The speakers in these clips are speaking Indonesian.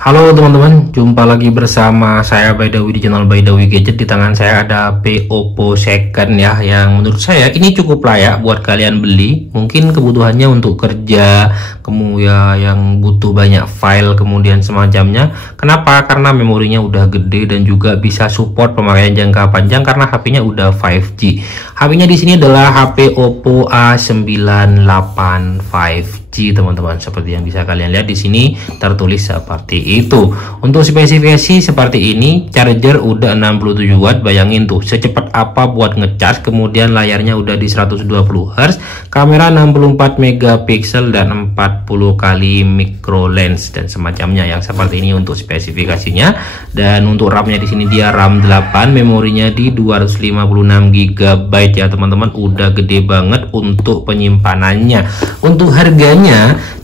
Halo teman-teman, jumpa lagi bersama saya Baidawi di channel Baidawi Gadget. Di tangan saya ada HP Oppo second ya, yang menurut saya ini cukup layak buat kalian beli. Mungkin kebutuhannya untuk kerja, kemudian yang butuh banyak file, kemudian semacamnya. Kenapa? Karena memorinya udah gede dan juga bisa support pemakaian jangka panjang karena HP-nya udah 5G. HP-nya di sini adalah HP Oppo A98 5G teman-teman. Seperti yang bisa kalian lihat di sini tertulis seperti itu. Untuk spesifikasi seperti ini, charger udah 67 watt. Bayangin tuh secepat apa buat ngecas. Kemudian layarnya udah di 120 Hz, kamera 64 megapiksel dan 40 kali micro lens dan semacamnya yang seperti ini untuk spesifikasinya. Dan untuk RAM-nya di sini dia RAM 8, memorinya di 256 GB ya teman-teman. Udah gede banget untuk penyimpanannya. Untuk harganya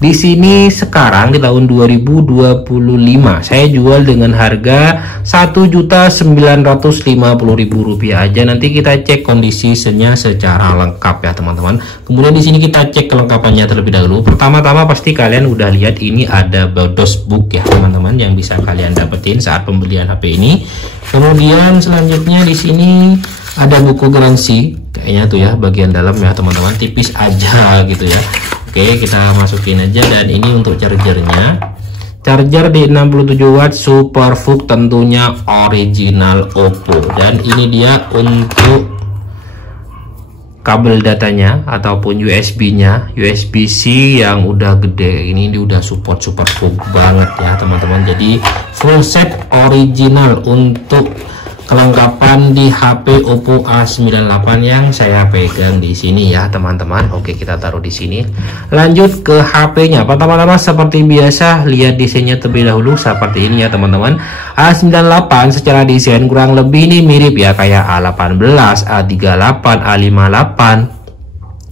di sini sekarang di tahun 2025 saya jual dengan harga Rp1.950.000 aja. Nanti kita cek kondisinya secara lengkap ya teman-teman. Kemudian di sini kita cek kelengkapannya terlebih dahulu. Pertama-tama pasti kalian udah lihat ini ada dosbook ya teman-teman yang bisa kalian dapetin saat pembelian HP ini. Kemudian selanjutnya di sini ada buku garansi kayaknya tuh ya, bagian dalam ya teman-teman, tipis aja gitu ya. Oke, kita masukin aja. Dan ini untuk chargernya, charger di 67 watt SuperVOOC, tentunya original Oppo. Dan ini dia untuk kabel datanya ataupun USB-nya, USB-C yang udah gede. Ini udah support SuperVOOC banget ya teman-teman. Jadi full set original untuk kelengkapan di HP Oppo A98 yang saya pegang di sini ya teman-teman. Oke, kita taruh di sini. Lanjut ke HP-nya. Pertama-tama seperti biasa lihat desainnya terlebih dahulu seperti ini ya teman-teman. A98 secara desain kurang lebih ini mirip ya kayak A18, A38, A58.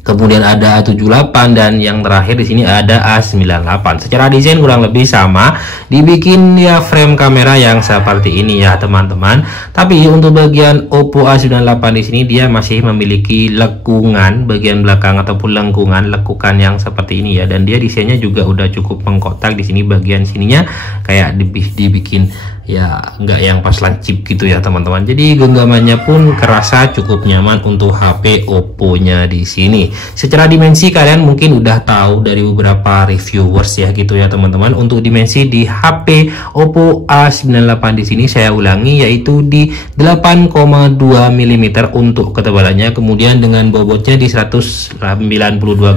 Kemudian ada A78 dan yang terakhir di sini ada A98. Secara desain kurang lebih sama, dibikin ya frame kamera yang seperti ini ya teman-teman. Tapi untuk bagian Oppo A98 di sini dia masih memiliki lekungan bagian belakang ataupun lekukan yang seperti ini ya. Dan dia desainnya juga udah cukup mengkotak. Di sini bagian sininya kayak dibikin ya enggak yang pas lancip gitu ya teman-teman. Jadi genggamannya pun kerasa cukup nyaman untuk HP Oppo-nya di sini. Secara dimensi kalian mungkin udah tahu dari beberapa reviewers ya gitu ya teman-teman. Untuk dimensi di HP Oppo A98 di sini saya ulangi yaitu di 8,2 mm untuk ketebalannya. Kemudian dengan bobotnya di 192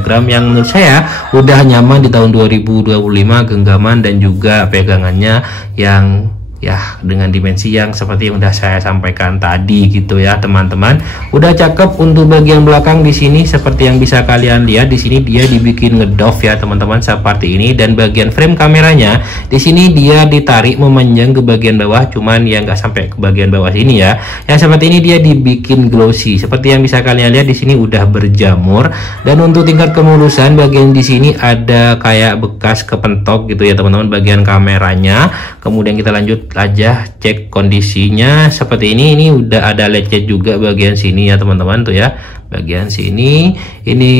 gram yang menurut saya udah nyaman di tahun 2025. Genggaman dan juga pegangannya yang ya dengan dimensi yang seperti yang udah saya sampaikan tadi gitu ya teman-teman. Udah cakep. Untuk bagian belakang di sini seperti yang bisa kalian lihat di sini dia dibikin ngedove ya teman-teman seperti ini. Dan bagian frame kameranya di sini dia ditarik memanjang ke bagian bawah, cuman yang nggak sampai ke bagian bawah sini ya. Yang seperti ini dia dibikin glossy seperti yang bisa kalian lihat di sini udah berjamur. Dan untuk tingkat kemulusan bagian di sini ada kayak bekas kepentok gitu ya teman-teman bagian kameranya. Kemudian kita lanjut aja cek kondisinya seperti ini udah ada lecet juga bagian sini ya teman-teman tuh ya. Bagian sini ini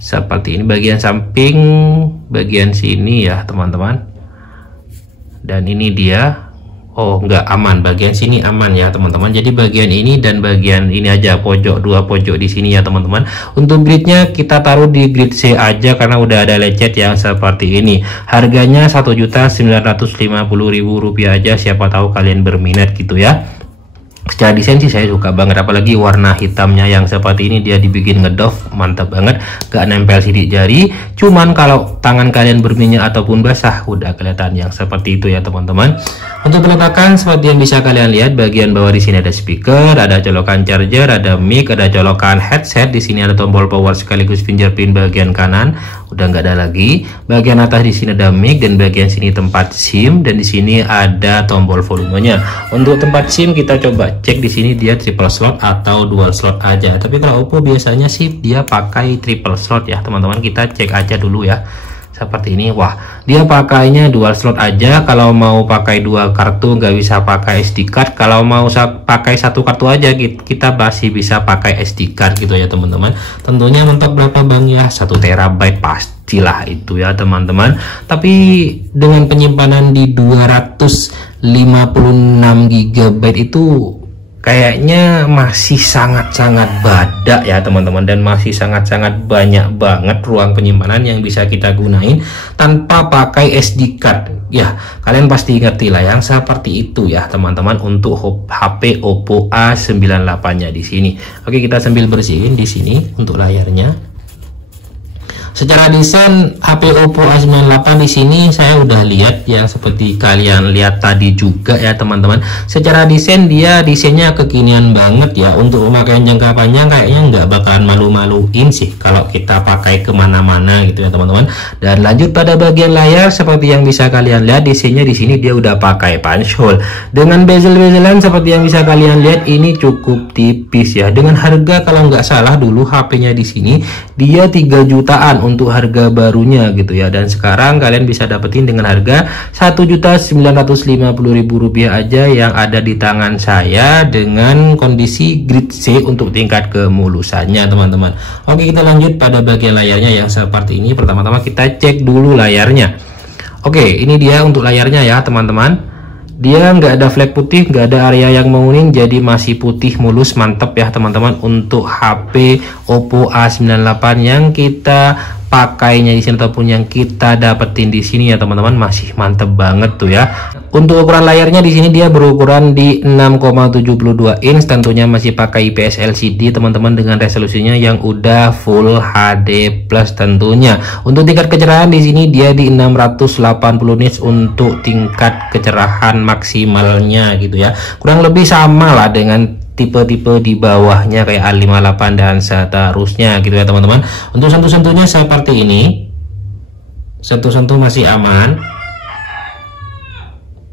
seperti ini bagian samping, bagian sini ya teman-teman. Dan ini dia, oh enggak aman, bagian sini aman ya teman-teman. Jadi bagian ini dan bagian ini aja pojok, dua pojok di sini ya teman-teman. Untuk gridnya kita taruh di grid C aja karena udah ada lecet yang seperti ini. Harganya Rp1.950.000 aja, siapa tahu kalian berminat gitu ya. Secara desain sih saya suka banget, apalagi warna hitamnya yang seperti ini dia dibikin ngedove, mantap banget, gak nempel sidik jari. Cuman kalau tangan kalian berminyak ataupun basah udah kelihatan yang seperti itu ya teman-teman. Untuk peletakan seperti yang bisa kalian lihat, bagian bawah di sini ada speaker, ada colokan charger, ada mic, ada colokan headset. Di sini ada tombol power sekaligus fingerprint bagian kanan, udah nggak ada lagi. Bagian atas di sini ada mic dan bagian sini tempat SIM, dan di sini ada tombol volumenya. Untuk tempat SIM kita coba cek di sini dia triple slot atau dual slot aja. Tapi kalau Oppo biasanya sih dia pakai triple slot ya teman-teman. Kita cek aja dulu ya. seperti ini. Wah, dia pakainya dual slot aja. Kalau mau pakai 2 kartu nggak bisa pakai SD card. Kalau mau pakai 1 kartu aja kita masih bisa pakai SD card gitu ya teman-teman. Tentunya mentok berapa bang ya? 1 terabyte pastilah itu ya teman-teman. Tapi dengan penyimpanan di 256 GB itu kayaknya masih sangat-sangat badak ya teman-teman, dan masih sangat-sangat banyak banget ruang penyimpanan yang bisa kita gunain tanpa pakai SD card ya. Kalian pasti ngerti lah yang seperti itu ya teman-teman untuk HP Oppo A98 nya di sini. Oke, kita sambil bersihin di sini untuk layarnya. Secara desain HP Oppo A98 di sini saya udah lihat yang seperti kalian lihat tadi juga ya teman-teman. Secara desain dia desainnya kekinian banget ya. Untuk pemakaian jangka panjang kayaknya nggak bakalan malu-maluin sih kalau kita pakai kemana-mana gitu ya teman-teman. Dan lanjut pada bagian layar, seperti yang bisa kalian lihat desainnya di sini dia udah pakai punch hole dengan bezel-bezelan seperti yang bisa kalian lihat ini cukup tipis ya. Dengan harga kalau nggak salah dulu HP-nya di sini dia 3 jutaan untuk harga barunya gitu ya, dan sekarang kalian bisa dapetin dengan harga Rp1.950.000 aja yang ada di tangan saya dengan kondisi grade C untuk tingkat kemulusannya teman-teman. Oke, kita lanjut pada bagian layarnya yang seperti ini. Pertama-tama kita cek dulu layarnya. Oke, ini dia untuk layarnya ya teman-teman. Dia nggak ada flag putih, nggak ada area yang menguning, jadi masih putih mulus, mantep ya teman-teman untuk HP Oppo A98 yang kita pakainya di sini ataupun yang kita dapetin di sini ya teman-teman, masih mantep banget tuh ya. Untuk ukuran layarnya di sini dia berukuran di 6,72 inch, tentunya masih pakai IPS LCD teman-teman dengan resolusinya yang udah Full HD plus tentunya. Untuk tingkat kecerahan di sini dia di 680 nits untuk tingkat kecerahan maksimalnya gitu ya. Kurang lebih sama lah dengan tipe-tipe di bawahnya kayak A58 dan seterusnya gitu ya teman-teman. Untuk sentuh-sentuhnya seperti ini, sentuh-sentuh masih aman,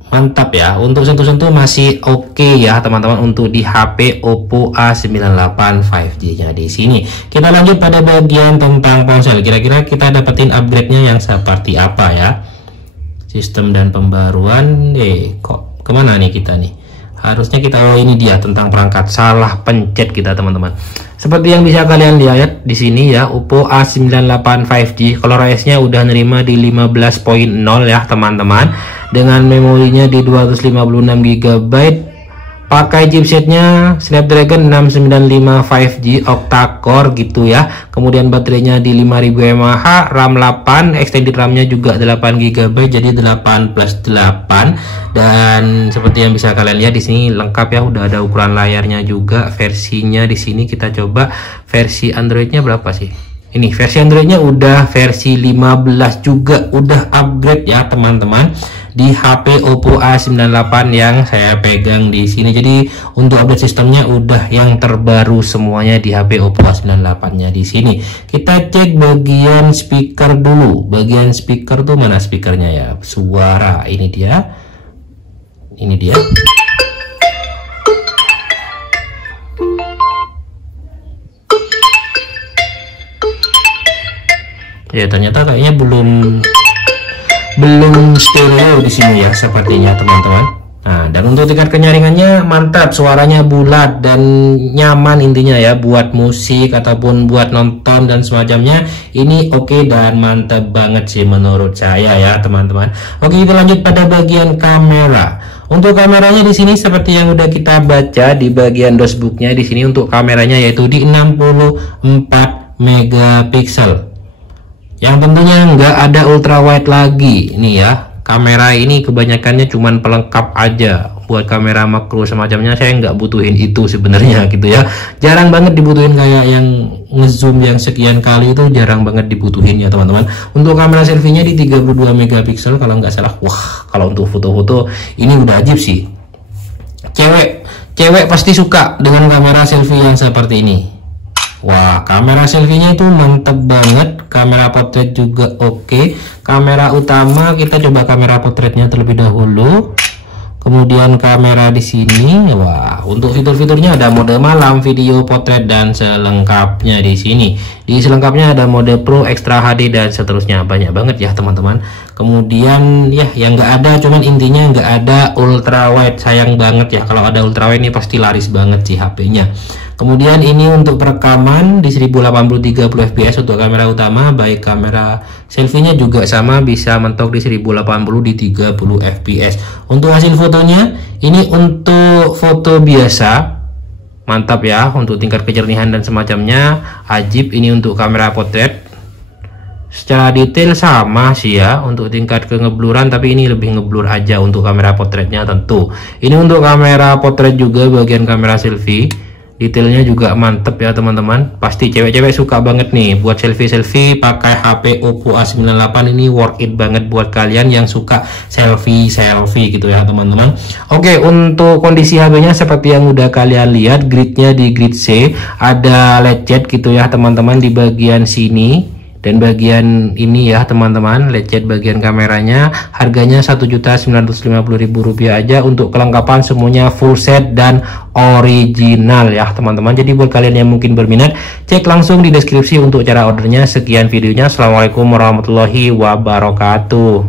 mantap ya. Untuk sentuh-sentuh masih oke ya teman-teman untuk di HP Oppo A98 5G nya di sini. Kita lanjut pada bagian tentang ponsel. Kira-kira kita dapetin upgrade-nya yang seperti apa ya? Sistem dan pembaruan. Kok kemana nih kita nih? Harusnya kita, oh ini dia tentang perangkat, salah pencet kita teman-teman. Seperti yang bisa kalian lihat di sini ya, Oppo A98 5G color OS-nya udah nerima di 15.0 ya teman-teman, dengan memorinya di 256 GB, pakai chipsetnya Snapdragon 695 5G octa-core gitu ya. Kemudian baterainya di 5000 mAh, RAM 8, extended RAM-nya juga 8 GB, jadi 8+8. Dan seperti yang bisa kalian lihat di sini lengkap ya, udah ada ukuran layarnya juga. Versinya di sini kita coba versi Android-nya berapa sih? Ini versi Android-nya udah versi 15 juga, udah upgrade ya teman-teman di HP Oppo A98 yang saya pegang di sini. Jadi untuk update sistemnya udah yang terbaru semuanya di HP Oppo A98-nya di sini. Kita cek bagian speaker dulu. Bagian speaker tuh mana speakernya ya? Suara ini dia. Ini dia. Ya ternyata kayaknya belum stereo di sini ya sepertinya teman-teman. Nah, dan untuk tingkat kenyaringannya mantap, suaranya bulat dan nyaman intinya ya buat musik ataupun buat nonton dan semacamnya. Ini oke dan mantap banget sih menurut saya ya teman-teman. Oke, kita lanjut pada bagian kamera. Untuk kameranya di sini seperti yang udah kita baca di bagian dashboardnya di sini, untuk kameranya yaitu di 64 megapiksel. Yang tentunya nggak ada ultra wide lagi nih ya. Kamera ini kebanyakannya cuman pelengkap aja. Buat kamera makro semacamnya saya nggak butuhin itu sebenarnya gitu ya. Jarang banget dibutuhin kayak yang ngezoom yang sekian kali, itu jarang banget dibutuhin ya teman-teman. Untuk kamera selfie-nya di 32 megapiksel kalau nggak salah. Wah, kalau untuk foto-foto ini udah ajib sih. Cewek pasti suka dengan kamera selfie yang seperti ini. Wah, kamera selfie-nya itu mantep banget. Kamera potret juga oke. Kamera utama kita coba kamera potretnya terlebih dahulu. Kemudian kamera di sini, wah, untuk fitur-fiturnya ada mode malam, video, potret, dan selengkapnya di sini. Di selengkapnya ada mode Pro, Extra HD, dan seterusnya, banyak banget ya teman-teman. Kemudian ya yang nggak ada, cuman intinya nggak ada ultra wide, sayang banget ya. Kalau ada ultra wide ini pasti laris banget sih HP-nya. Kemudian ini untuk perekaman di 1080 30 fps untuk kamera utama, baik kamera selfie-nya juga sama, bisa mentok di 1080 di 30 fps. Untuk hasil fotonya, ini untuk foto biasa, mantap ya, untuk tingkat kejernihan dan semacamnya, ajib. Ini untuk kamera potret, secara detail sama sih ya untuk tingkat kengebluran, tapi ini lebih ngeblur aja untuk kamera potretnya tentu. Ini untuk kamera potret juga bagian kamera selfie, detailnya juga mantep ya teman-teman. Pasti cewek-cewek suka banget nih buat selfie pakai HP Oppo A98. Ini worth it banget buat kalian yang suka selfie gitu ya teman-teman. Oke, untuk kondisi HP-nya seperti yang udah kalian lihat, gridnya di grid C, ada lecet gitu ya teman-teman di bagian sini dan bagian ini ya teman-teman, lecet bagian kameranya. Harganya Rp1.950.000 aja. Untuk kelengkapan semuanya full set dan original ya teman-teman. Jadi buat kalian yang mungkin berminat, cek langsung di deskripsi untuk cara ordernya. Sekian videonya, assalamualaikum warahmatullahi wabarakatuh.